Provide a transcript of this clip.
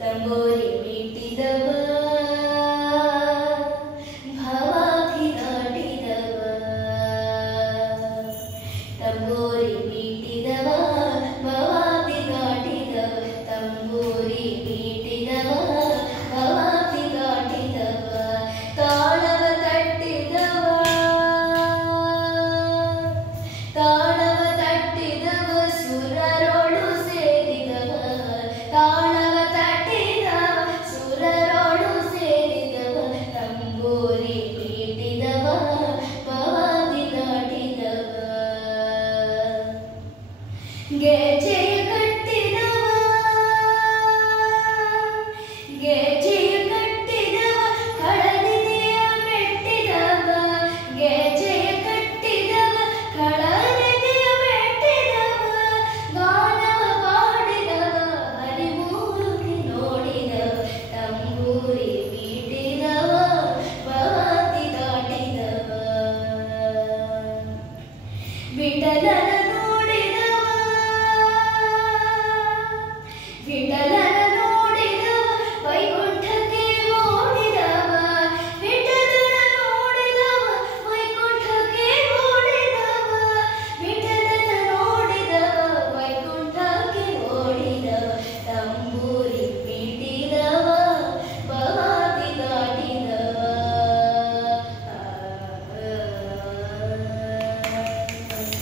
ತಂಬೋರಿ ಮೀಟಿದವ ಭಾವಾಧಿ ದಾಟಿದವ ತಂಬೋರಿ ಮೀಟಿದವ ಭಾವಾಧಿ ದಾಟಿದವ ತಂಬೋರಿ ಮೀಟಿದವ ಭಾವಾಧಿ ದಾಟಿದವ ತಾಳವ ತಟ್ಟಿದವ ತಾಳವ ತಟ್ಟಿದವ ಸುರರೊಳು ಸೇರಿದವ ತಾಳವ ತಟ್ಟಿದವ ಸುರರೊಳು ಸೇರಿದವ ತಂಬೋರಿ ಮೀಟಿದವ ಭಾವಾಧಿ ದಾಟಿದವ ಗೆಜೆಯ ಕಟ್ಟಿದವ ಗೆಜೆಯ ಕಟ್ಟಿದವ ಕಳನಿದೆಯ ಮೆಟ್ಟಿದವ ಗೆಜೆಯ ಕಟ್ಟಿದವ ಕಳನಿದೆಯ ಮೆಟ್ಟಿದವ ಗಾನವ ಪಾಡಿದವ ಹರಿಮೂರುತಿ ನೋಡಿದವ ತಂಬೂರಿ ಮೀಟಿದವ ಭಾವಾಧಿ ದಾಟಿದವ ವಿಠಲನ